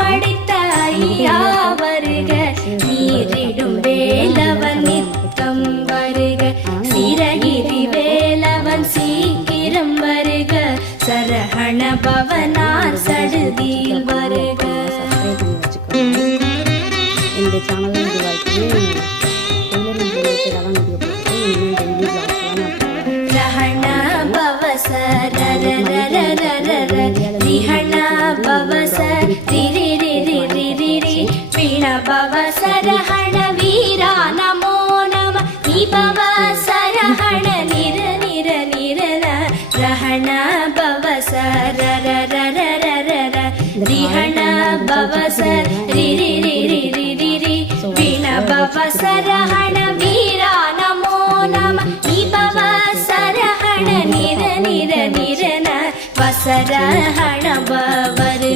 படித்த ஐயா வருக, நீரிடும் வேலவன் நித்தம் வருக, சிரகிரி வேலவன் சீக்கிரம் வருக, சரஹண பவனார் சடுதியில் வருக. இந்த சேனல் ரஹண பவச ரிஹண பவச ரிரிரிரிரிரி வீண பவச ரஹண வீரா நமோ நம நிபவச ரஹண நிர நிர நிரன ரஹண பவச ரரரரரர ரிஹண பவச ரிரிரிரிரிரி வீண பவச ரஹண வீரா நமோ நம நிபவச ரஹண நிர நிர நிரன வசரஹண பவர்